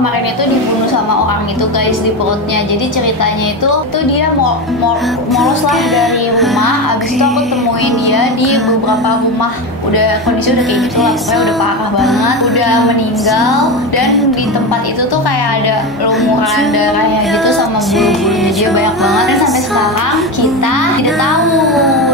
kemarin itu dibunuh sama orang itu guys di perutnya. Jadi ceritanya itu dia molos lah dari rumah. Abis itu aku temuin dia di beberapa rumah. Udah kondisi udah kayak gitu lah, pokoknya udah parah banget, udah meninggal. Dan di tempat itu tuh kayak ada lumuran darahnya gitu sama bulu-bulunya dia banyak banget. Dan sampai sekarang kita tidak tahu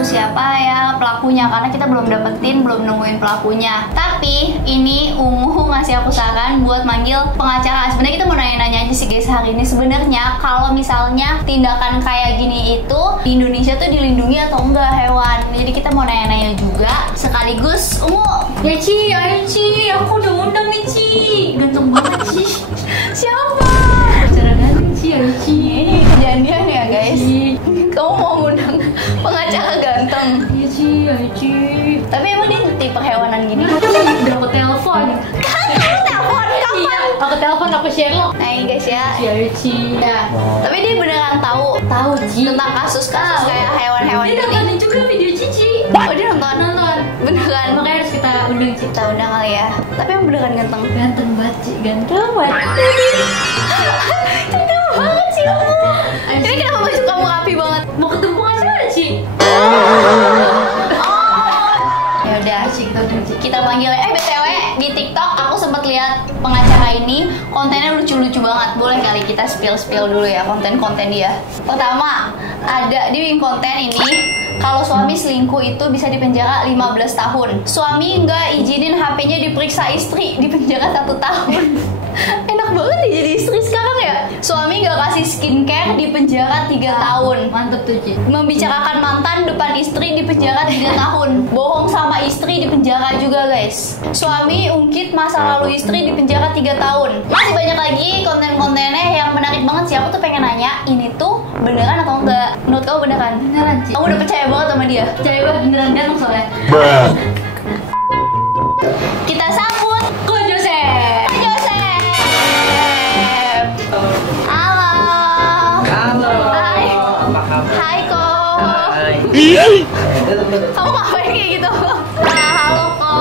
siapa ya pelakunya karena kita belum nemuin pelakunya. Tapi ini Ungu ngasih aku saran buat manggil pengacara. Sebenarnya kita mau nanya-nanya aja sih guys hari ini, sebenarnya kalau misalnya tindakan kayak gini itu di Indonesia tuh dilindungi atau enggak hewan. Jadi kita mau nanya-nanya juga sekaligus Ungu. Ya Ci, ayo Ci, aku udah undang nih Ci. Ganteng banget Ci. Siapa? Acara ganteng Ci, ayo Ci. Ini kejadian ya guys. Kamu mau ngundang pengacara ganteng? Iya Ci, ayo Ci. Tapi emang dia tipe hewanan gini? Udah aku telepon. Telepon kapan? Iya, aku telepon aku Sherlock. Nah ini guys ya. Ci, ayo Ci. Ya. Tapi dia beneran tahu Ci. tentang kasus-kasus kayak hewan-hewan Dia ini. nontonin juga video Cici. Oh dia nonton? Beneran? Makanya harus kita undang Ci. Kita undang kali ya. Tapi emang beneran ganteng? Ganteng banget Ci, ganteng banget. Ganteng banget sih kamu. Ini kenapa baju kamu rapi banget? Mau ketemu acara Ci. Ya udah, kita panggil. BTW di TikTok aku sempat lihat pengacara ini kontennya lucu-lucu banget. Boleh kali kita spill dulu ya konten-konten dia. Pertama, ada di konten ini kalau suami selingkuh itu bisa dipenjara 15 tahun. Suami nggak izinin HP-nya diperiksa istri, dipenjara 1 tahun. Enak banget ya jadi istri sekarang ya. Suami nggak kasih skincare, dipenjara 3 tahun. Mantep tuh Ci. Membicarakan mantan depan istri, dipenjara 3 tahun. Bohong sama istri, dipenjara juga guys. Suami ungkit masa lalu istri, dipenjara 3 tahun. Masih banyak lagi konten-kontennya yang menarik banget sih. Aku tuh pengen nanya, ini tuh beneran atau enggak? Menurut kamu beneran? Beneran Ci. Kamu udah percaya banget sama dia? Percaya banget beneran ganteng soalnya. Kita sambut Ko Joseph. Ko Joseph. Halo. Halo. Hai. Apa kabar? Hai Ko. Hai. Kamu ngapain kayak gitu? Nah, halo Ko.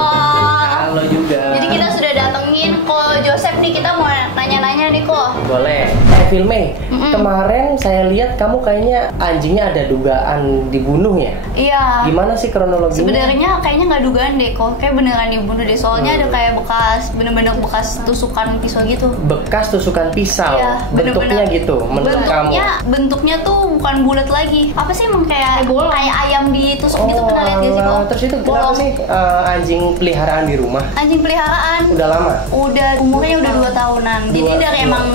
Halo juga. Jadi kita sudah datengin Ko Joseph nih, kita mau nanya-nanya nih Ko. Boleh. Filme. Kemarin saya lihat kamu kayaknya anjingnya ada dugaan dibunuh ya? Iya. Gimana sih kronologinya? Sebenarnya kayaknya nggak dugaan deh Ko, kayak beneran dibunuh deh. Soalnya ada kayak bener-bener bekas tusukan pisau gitu. Bekas tusukan pisau. Iya, Bentuknya gitu menurut kamu? Bentuknya tuh bukan bulat lagi. Apa sih emang kayak bolong. kayak ayam ditusuk gitu, pernah lihat gak sih Ko? Terus itu kenapa Bolong. sih anjing peliharaan di rumah? Anjing peliharaan. Udah lama? Udah umurnya udah 2 tahunan. Jadi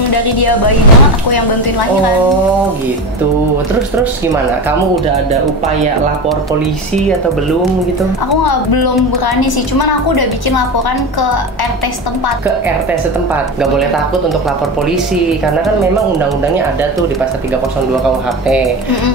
dari dia bayi banget aku yang bantuin lahiran. Oh gitu. Terus gimana? Kamu udah ada upaya lapor polisi atau belum gitu? Aku belum berani sih, cuman aku udah bikin laporan ke RT setempat. Ke RT setempat. Nggak boleh takut untuk lapor polisi karena kan memang undang-undangnya ada tuh di pasal 302 KUHP.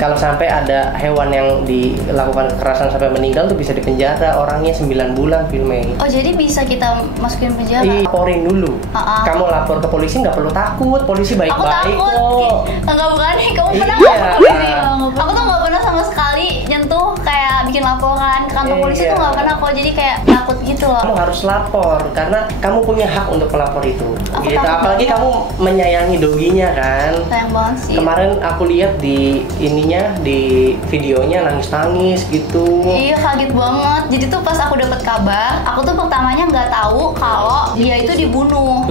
Kalau sampai ada hewan yang dilakukan kekerasan sampai meninggal tuh bisa dipenjara orangnya 9 bulan filmnya. Oh jadi bisa kita masukin penjara? Laporin dulu. Kamu lapor ke polisi nggak perlu takut, polisi Aku baik-baik takut, kok. nggak berani. Kamu pernah Iya. nggak polisi? Aku tuh nggak pernah sama sekali nyentuh kayak bikin laporan ke kantor polisi tuh nggak pernah kok. Jadi kayak takut gitu loh. Kamu harus lapor karena kamu punya hak untuk melapor itu. Aku Gitu. takut Apalagi banget. kamu menyayangi doginya kan. Sayang banget sih. Kemarin aku lihat di videonya nangis-nangis gitu. Iya kaget banget. Jadi tuh pas aku dapet kabar, aku tuh pertamanya nggak tahu kalau dia itu dibunuh.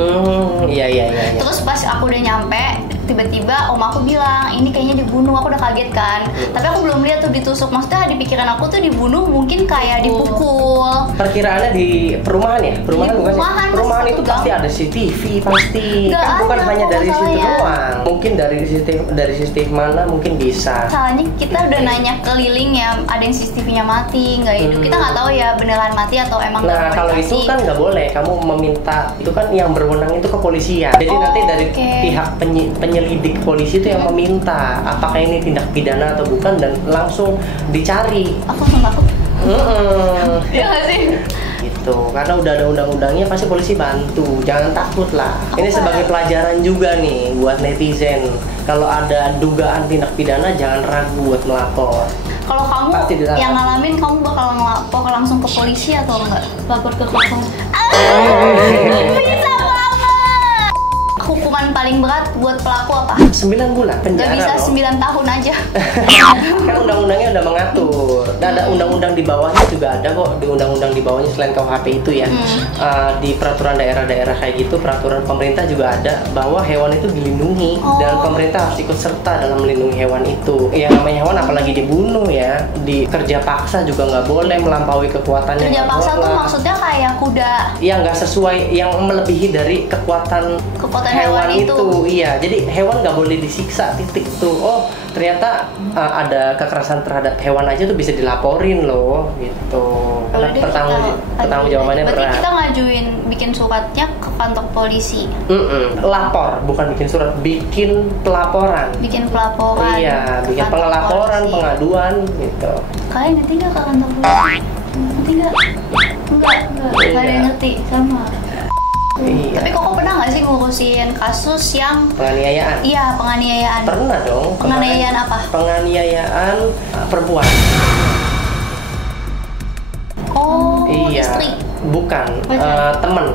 Iya. Terus pas aku udah nyampe, tiba-tiba om aku bilang ini kayaknya dibunuh. Aku udah kaget kan. Tapi aku belum lihat tuh ditusuk. Maksudnya di pikiran aku tuh dibunuh mungkin kayak dipukul. Perkiraannya di perumahan ya? Perumahan Di bukan sih? perumahan, Perumahan pasti itu satu pasti gang. ada CCTV pasti. Nggak Kan bukan ada hanya kok dari situ masalahnya. doang. Mungkin dari CCTV mana mungkin bisa. Salahnya kita udah nanya keliling ya, ada yang CCTV-nya mati, nggak hidup. Kita nggak tahu ya beneran mati atau emang Nah nggak kalau dikasih. itu kan nggak boleh, kamu meminta, itu kan yang berwenang itu kepolisian. Jadi nanti dari pihak penyelidik polisi itu yang meminta apakah ini tindak pidana atau bukan dan langsung dicari. Aku langsung takut. Ya nggak sih? Gitu, karena udah ada undang-undangnya pasti polisi bantu, jangan takut lah. Ini sebagai pelajaran juga nih buat netizen. Kalau ada dugaan tindak pidana jangan ragu buat melapor. Kalau kamu Pasti ditangkap. yang ngalamin, kamu bakal ngelapor langsung ke polisi atau enggak? Lapor ke platform. Bisa banget. Aku paling berat buat pelaku apa? 9 bulan penjara. Gak bisa loh. 9 tahun aja. Kan undang-undangnya udah mengatur. Dan ada undang-undang di bawahnya juga ada kok, di undang-undang di bawahnya selain KUHP itu ya. Di peraturan daerah-daerah kayak gitu, peraturan pemerintah juga ada bahwa hewan itu dilindungi dan pemerintah harus ikut serta dalam melindungi hewan itu. Yang namanya hewan apalagi dibunuh ya, dikerja paksa juga nggak boleh, melampaui kekuatannya. Kerja paksa tuh boleh. maksudnya kayak kuda. Yang nggak sesuai, yang melebihi dari kekuatan hewan itu. Iya, jadi hewan nggak boleh disiksa, titik tuh. Oh, ternyata ada kekerasan terhadap hewan aja tuh bisa dilaporin loh, gitu. Karena pertanggung jawabannya berat. Berarti kita ngajuin bikin suratnya ke kantor polisi. Lapor, bukan bikin surat, bikin pelaporan. Bikin pelaporan. Iya, ke bikin kantor pengelaporan, polisi. pengaduan, gitu. Kalian ngerti nggak ke kantor polisi? Ngerti nggak? Enggak ada yang ngerti sama. Iya. Tapi kok pernah nggak sih ngurusin kasus yang Penganiayaan. Iya, penganiayaan. Pernah dong. Penganiayaan apa? Penganiayaan perempuan. Oh, Iya. istri. Bukan, temen.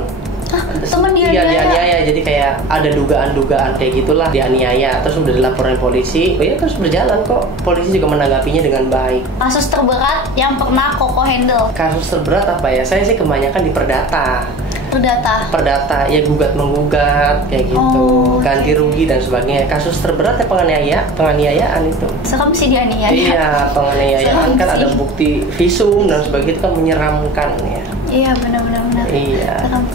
Hah, temen dia Iya, dianiaya. Jadi kayak ada dugaan-dugaan kayak gitulah, dianiaya. Terus udah dilaporin polisi. Ya terus berjalan kok. Polisi juga menanggapinya dengan baik. Kasus terberat yang pernah Koko handle. Kasus terberat apa ya? Saya sih kebanyakan di perdata. Perdata ya, gugat menggugat kayak gitu, ganti rugi dan sebagainya. Kasus terberat ya penganiayaan itu. Serem sih dianiaya. Iya, penganiayaan kan ada bukti visum dan sebagainya, itu kan menyeramkan ya. Iya, benar. Iya. Serem.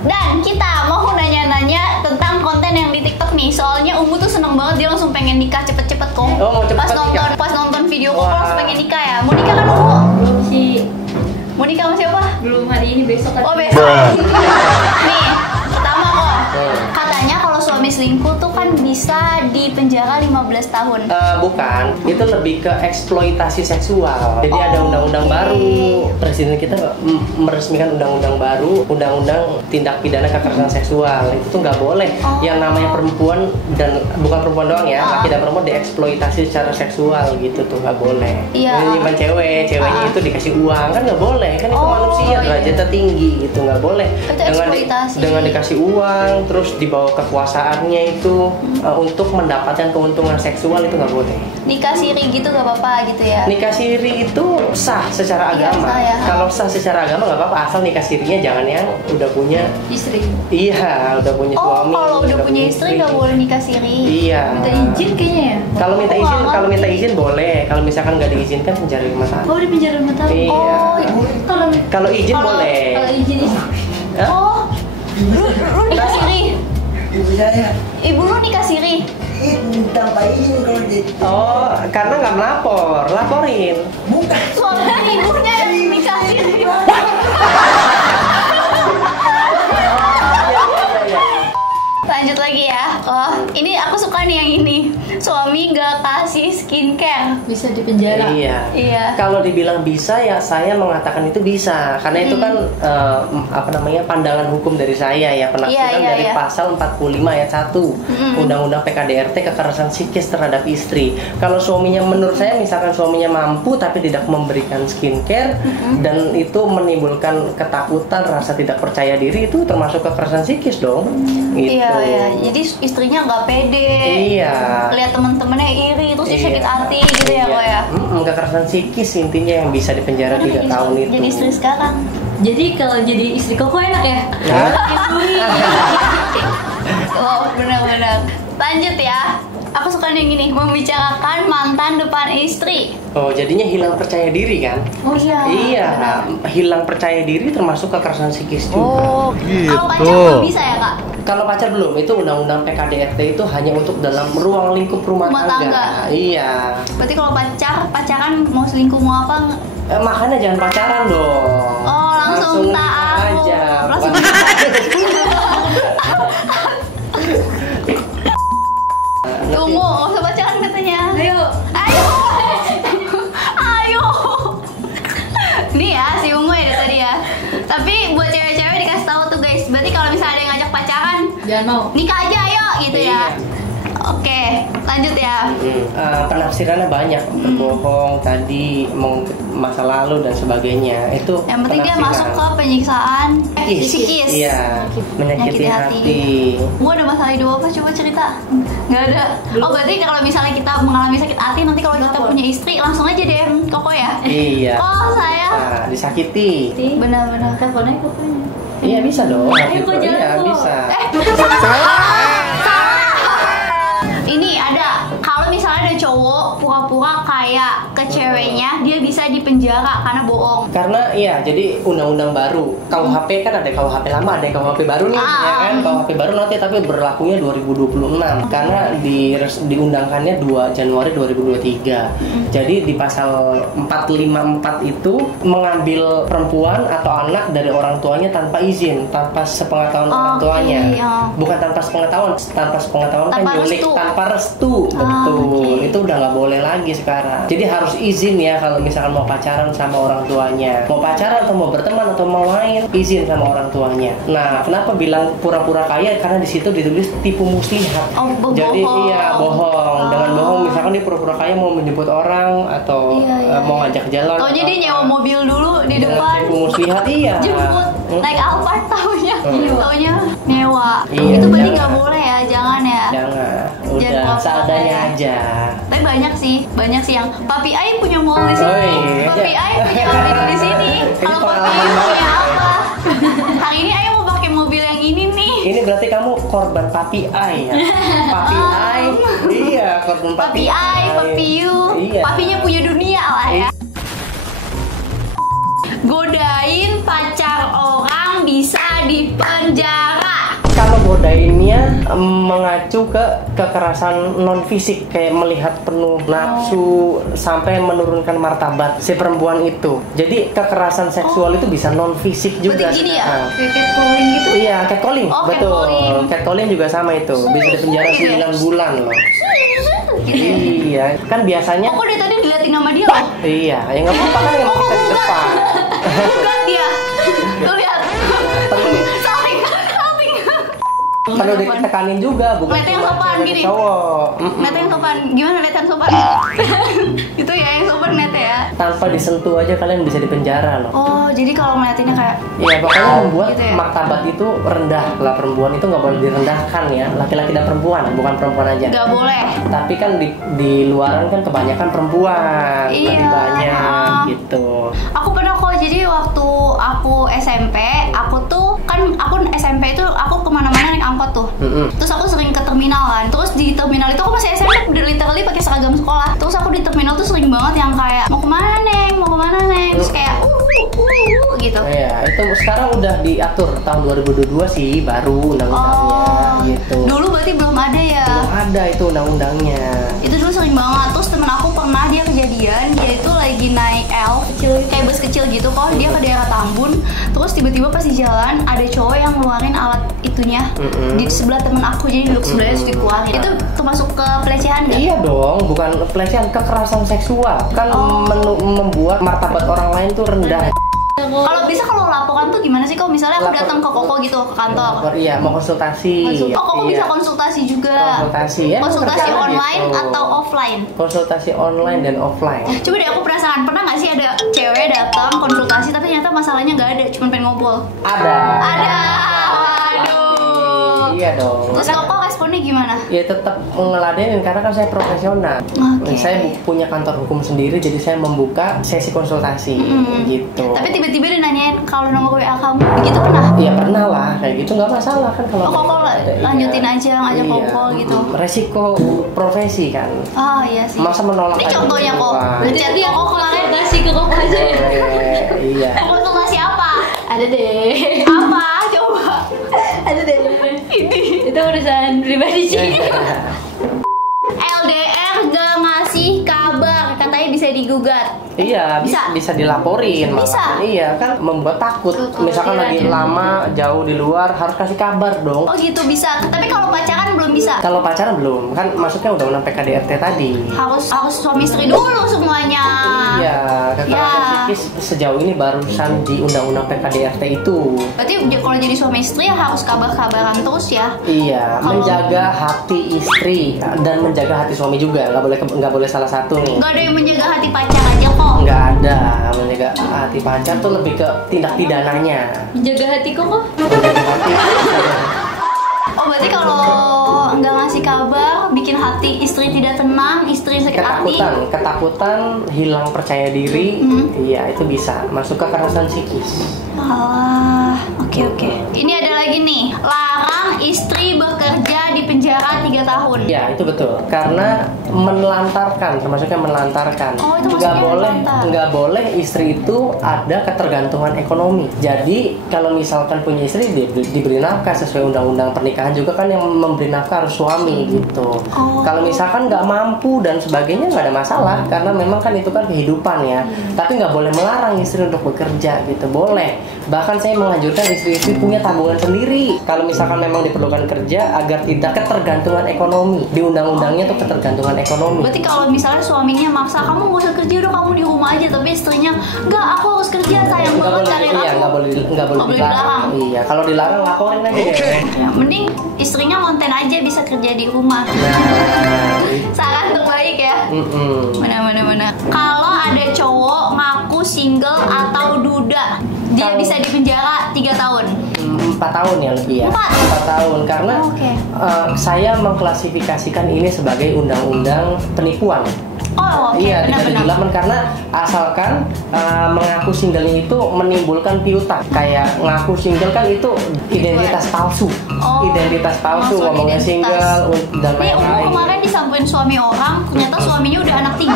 Dan kita mau nanya-nanya tentang konten yang di TikTok nih. Soalnya Ungu tuh seneng banget, dia langsung pengen nikah cepet-cepet kok. Oh, mau cepet nikah? Pas nonton video kok Wah. langsung pengen nikah ya. Mau nikah kan Ungu? Belum sih. Mau nikah sama siapa? Belum hari ini, besok kan. Oh, besok. Nih, pertama kok. Katanya kalau suami selingkuh tuh kan bisa dipenjara 15 tahun. Bukan, itu lebih ke eksploitasi seksual. Jadi ada undang-undang baru. Presiden kita meresmikan undang-undang baru, undang-undang tindak pidana kekerasan seksual. Itu tuh nggak boleh. Yang namanya perempuan dan bukan perempuan doang ya, laki dan perempuan dieksploitasi secara seksual gitu tuh nggak boleh. Iya. Ini nyimpan ceweknya itu dikasih uang kan nggak boleh. Kan itu manusia derajatnya tinggi gitu, nggak boleh. Itu eksploitasi. Dengan dikasih uang, terus dibawa kekuasaannya itu untuk mendapatkan keuntungan seksual, itu nggak boleh. Nikah siri gitu gak apa-apa gitu ya? Nikah siri itu sah secara Iya, agama. sah ya. Kalau sah secara agama nggak apa-apa, asal nikah sirinya jangan yang udah punya Istri. Iya, udah punya suami. Kalau udah punya istri nggak boleh nikah siri. Iya. Minta izin kayaknya ya. Kalau minta Aku izin, nggak kalau minta ngerti. izin boleh. Kalau misalkan nggak diizinkan penjara 5 tahun. Oh, di penjara 5 tahun. Iya. Kalau Kalau izin boleh. Kalau izin Hah? Oh, lu nikah siri? Ibu saya Ibu lu nikah siri? tanpa izin kalau di Oh, karena nggak melapor, laporin. bukan. Soalnya ibunya yang nikah siri. Lanjut lagi ya. Oh, ini aku suka nih yang ini. Suami gak kasih skincare. bisa di penjara. Iya. Kalau dibilang bisa ya saya mengatakan itu bisa karena itu kan pandangan hukum dari saya ya, penafsiran Iya, dari iya. pasal 45 ayat 1 Undang-Undang PKDRT kekerasan psikis terhadap istri. Kalau suaminya, menurut saya misalkan suaminya mampu tapi tidak memberikan skincare dan itu menimbulkan ketakutan, rasa tidak percaya diri, itu termasuk kekerasan psikis dong. Gitu. Iya. Jadi istrinya nggak pede. Iya. Lihat temen-temennya iri, terus dia sakit hati gitu ya kok ya. Kekerasan psikis intinya yang bisa dipenjara 3 tahun itu. Jadi istri sekarang. Jadi kalau jadi istri Koko enak ya? Oh, benar-benar. Lanjut ya. Aku suka yang gini, membicarakan mantan depan istri. Oh, jadinya hilang percaya diri kan? Oh iya. Iya, hilang percaya diri termasuk kekerasan psikis juga. Oh, kalau pacar belum bisa ya kak? Kalau pacar belum, itu undang-undang PKDRT itu hanya untuk dalam ruang lingkup rumah tangga. Iya. Berarti kalau pacaran mau selingkuh mau apa? Makanya jangan pacaran dong. Oh, langsung taaruf. aja. Langsung Tunggu, nggak usah pacaran katanya. Ayo. Nih ya, si Ungu ya dari tadi ya. Tapi buat cewek-cewek dikasih tahu tuh guys. Berarti kalau misalnya ada yang ngajak pacaran, Jangan mau. nikah aja ayo gitu ya. Iya. Oke, lanjut ya. Penafsirannya banyak, berbohong tadi, masa lalu dan sebagainya. Itu Yang penting dia penafsiran. masuk ke penyiksaan psikis. Iya, menyakiti hati. Gua ada masalah hidup apa? Coba cerita. Nggak ada. Oh berarti kalau misalnya kita mengalami sakit hati, nanti kalau kita punya istri langsung aja DM Koko ya. Iya. Oh saya. Nah, disakiti. Benar-benar. Teleponnya pokoknya. Iya bisa dong. Ayo, kok jalan, Iya kok. bisa. Ini ada, kalau misalnya ada cowok pura-pura kayak ke ceweknya, dia bisa dipenjara karena bohong. Karena iya, jadi undang-undang baru KUHP kan ada KUHP lama, ada KUHP baru nih, ya kan? KUHP baru nanti tapi berlakunya 2026 karena diundangkannya 2 Januari 2023. Jadi di pasal 454 itu mengambil perempuan atau anak dari orang tuanya tanpa izin, tanpa sepengetahuan orang tuanya. Bukan tanpa sepengetahuan kan Tanpa nyulik restu. tanpa restu, betul. Itu udah nggak boleh lagi sekarang. Jadi harus izin ya kalau misalkan mau pacaran sama orang tuanya, mau pacaran atau mau berteman atau mau main, izin sama orang tuanya. Nah, kenapa bilang pura-pura kaya? Karena di situ ditulis tipu muslihat. Oh, bohong. Jadi iya bohong. Dengan bohong misalkan dia pura-pura kaya mau menjemput orang atau mau ngajak jalan. Taunya dia nyewa mobil dulu di Dengan depan. tipu muslihat iya. Jemput naik Alphard taunya. Taunya nyewa. Iya, Itu berarti jangan. nggak boleh ya, jangan ya. Jangan. Jangan Udah seadanya ya. aja. Tapi banyak sih yang Papi Ai punya mall di sini. Oh, iya. Papi Ai punya mobil di sini. Ini Kalau Papi pengalaman Ai banget punya ya. apa? Hari ini Ai mau pakai mobil yang ini nih. Ini berarti kamu korban Papi Ai ya? Papi Ai, iya korban Papi Ai, Papi You, Iya. Papinya punya dunia lah ya. Godain pacar orang bisa dipenjara. Kalau godainnya mengacu ke kekerasan non fisik kayak melihat penuh nafsu sampai menurunkan martabat si perempuan itu. Jadi kekerasan seksual itu bisa non fisik juga. Berarti gini ya, sekarang. catcalling gitu. Iya, catcalling, Oh, betul. catcalling. Catcalling juga sama itu, bisa dipenjara Gitu ya? 9 bulan loh. Iya, kan biasanya. Kok dari tadi diliatin sama dia loh? Iya, ya nggak apa-apa kan yang kita di depan. Bukan dia. Tuh lihat. Saling. Perlu ditekanin juga, bukan Lihat yang cuma sopan cewek gini. cowok. Net yang sopan. Gimana net yang sopan? Itu ya yang sopan net ya. Tanpa disentuh aja kalian bisa dipenjara loh. Oh, jadi kalau ngeliatinnya kayak Ya pokoknya membuat gitu ya? martabat itu rendah lah, perempuan itu nggak boleh direndahkan ya, laki-laki dan perempuan, bukan perempuan aja. nggak boleh. Tapi kan di luaran kan kebanyakan perempuan, Iya. lebih banyak gitu. Aku pernah kok, jadi waktu aku SMP, aku SMP itu aku kemana-mana naik angkot tuh. Terus aku sering ke terminal kan. Terus di terminal itu aku masih SMP, literally pakai seragam sekolah. Terus aku di terminal tuh sering banget yang kayak mau kemana neng, terus kayak gitu. Iya, itu sekarang udah diatur tahun 2022 sih baru undang-undangnya gitu. Dulu berarti belum ada ya. Belum ada itu undang-undangnya. Itu dulu sering banget. Terus temen aku pernah dia kejadian, dia itu lagi naik elf kecil, kayak bus kecil gitu kok. Dia ke daerah Tambun. Terus tiba-tiba pas di jalan ada cowok yang ngeluarin alat itunya di sebelah temen aku, jadi duduk sebelahnya terus dikeluarin. Itu termasuk ke pelecehan nggak? Iya dong, bukan pelecehan, kekerasan seksual kan membuat martabat orang lain tuh rendah. Kalau bisa kalau laporan tuh gimana sih? Kalau misalnya aku Lapor- datang ke Koko gitu ke kantor. Iya, mau konsultasi. Oh, Koko bisa Iya. konsultasi juga. Konsultasi ya. Konsultasi kerjaan online gitu. atau offline? Konsultasi online dan offline. Coba deh aku penasaran, pernah nggak sih ada cewek datang konsultasi tapi ternyata masalahnya nggak ada, cuma pengen ngobrol? Ada. Ada. Aduh. Iya dong. Terus Koko responnya gimana? Ya tetap ngeladenin karena kan saya profesional. Oke. Saya punya kantor hukum sendiri, jadi saya membuka sesi konsultasi gitu. Tapi tiba-tiba dia nanyain kalau nomor WA kamu, begitu pernah? Iya pernah lah, kayak gitu nggak masalah kan kalau. Oh, Koko ada, lanjutin iya. aja, ngajak Iya. Koko gitu. Resiko profesi kan. Oh iya sih. Masa menolak Ini aja contohnya kok. perempuan? Ngechat dia Koko kemarin. Kasih ke Koko aja ya. Iya. Konsultasi apa? Ada deh. Apa? Coba. Ada deh. Itu urusan pribadi sih. LDR gak ngasih kabar, katanya bisa digugat. Iya, Bisa? bisa dilaporin malah. Bisa? Iya, kan membuat takut. Misalkan lagi lama jauh di luar harus kasih kabar dong. Oh gitu bisa. Tapi kalau pacaran belum bisa. Kalau pacaran belum, kan masuknya undang-undang PKDRT tadi. Harus suami istri dulu semuanya. Iya, kekerasan psikis sejauh ini barusan di undang-undang PKDRT itu. Berarti kalau jadi suami istri ya harus kabar-kabaran terus ya. Iya, menjaga hati istri dan menjaga hati suami juga. Nggak boleh salah satu nih. Nggak ada yang menjaga hati pacar aja kok. Nggak ada, menjaga hati pacar tuh lebih ke tindak pidananya. Menjaga hati kok. Menjaga hati. Oh berarti kalau nggak ngasih kabar, bikin hati istri tidak tenang, istri sakit hati. Ketakutan, hilang percaya diri, iya itu bisa masuk ke kekerasan psikis. Oke. Ini ada lagi nih, larang istri bekerja di penjara 3 tahun. Ya itu betul, karena menelantarkan, termasuknya menelantarkan. Oh, itu maksudnya nggak boleh istri itu ada ketergantungan ekonomi. Jadi kalau misalkan punya istri diberi nafkah sesuai undang-undang pernikahan juga kan yang memberi nafkah harus suami gitu. Kalau misalkan nggak mampu dan sebagainya nggak ada masalah, karena memang kan itu kan kehidupan ya. Tapi nggak boleh melarang istri untuk bekerja gitu, boleh. Bahkan saya menganjurkan istri-istri punya tabungan sendiri kalau misalkan memang diperlukan kerja agar tidak ketergantungan ekonomi. Di undang-undangnya tuh ketergantungan ekonomi. Berarti kalau misalnya suaminya maksa, kamu nggak usah kerja, udah kamu di rumah aja, tapi istrinya nggak, aku harus kerja, sayang banget cari aku. Iya, nggak boleh dilarang. Iya, kalau dilarang laporin aja deh. Ya, mending istrinya konten aja bisa kerja di rumah. Saran terbaik ya. Mana. Kalau ada cowok ngaku single atau duda, dia bisa dipenjara 3 tahun. 4 tahun ya lebih ya. 4 tahun karena saya mengklasifikasikan ini sebagai undang-undang penipuan. Iya, 378 karena asalkan mengaku singlenya itu menimbulkan piutang. Kayak ngaku single kan itu identitas palsu. Identitas palsu, ngomongnya single dan lain-lain. Kemarin disamperin suami orang, ternyata suaminya udah anak 3.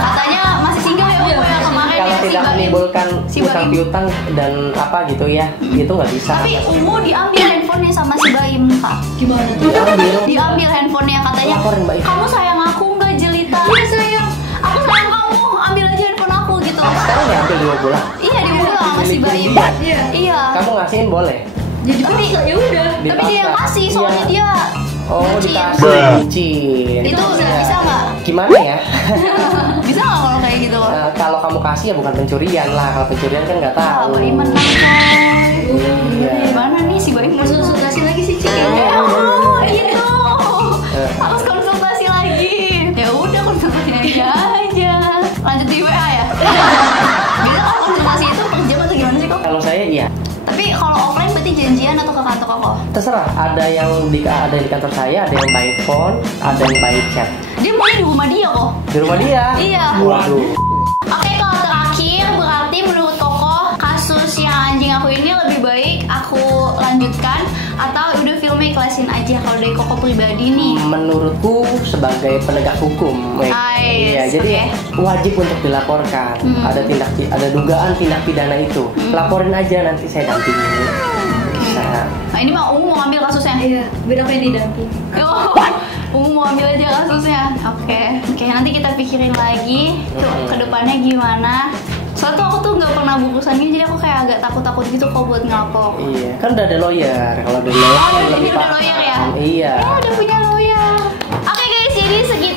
Katanya masih single ya, kemarin kalau tidak menimbulkan utang piutang dan apa gitu ya, itu nggak bisa. Tapi Umu diambil handphonenya sama si Baim, Kak. Gimana tuh? Diambil handphonenya, katanya. Kamu sayang aku nggak, Jelita? Iya sayang. Aku sayang kamu. Ambil aja handphone aku gitu. Sekarang diambil 2 bulan. Iya, diambil sama si Baim. Iya. Kamu ngasihin boleh. Jadi ya udah. Tapi dia yang kasih, soalnya dia. Dikasih. Itu bisa nggak? Gimana ya? Bisa nggak kalau kayak gitu? Kalau kamu kasih ya bukan pencurian lah. Kalau pencurian kan nggak tahu. Baim menang. Gimana nih si Baim? Konsultasi lagi sih Cik. Gitu. Harus konsultasi lagi. Ya udah, konsultasi aja. Lanjut di WA ya. Biasa kalau konsultasi itu per jam atau gimana sih kok? Kalau saya iya. Tapi kalau offline berarti janjian atau ke kantor kok? Terserah. Ada yang di kantor saya, ada yang by phone, ada yang by chat. Dia maunya di rumah dia kok. Di rumah dia? Iya. Waduh. Oke, kalau terakhir berarti menurut Koko kasus yang anjing aku ini lebih baik aku lanjutkan atau udah filmnya ikhlasin aja kalau dari Koko pribadi nih? Menurutku sebagai penegak hukum, iya, jadi wajib untuk dilaporkan. Ada dugaan tindak pidana itu, laporin aja, nanti saya dampingi. Bisa. Nah ini mah Umu mau ambil kasusnya? Iya, biar apa yang didamping. Umu mau ambil aja kasusnya. Oke, nanti kita pikirin lagi ke depannya gimana. Soalnya tuh aku tuh nggak pernah bukusan gini, jadi aku kayak agak takut gitu kok buat ngelapor. Iya, kan udah ada lawyer. Kalau ada lawyer kan lebih udah paham. lawyer ya? Iya. Udah punya lawyer. Oke guys, jadi segitu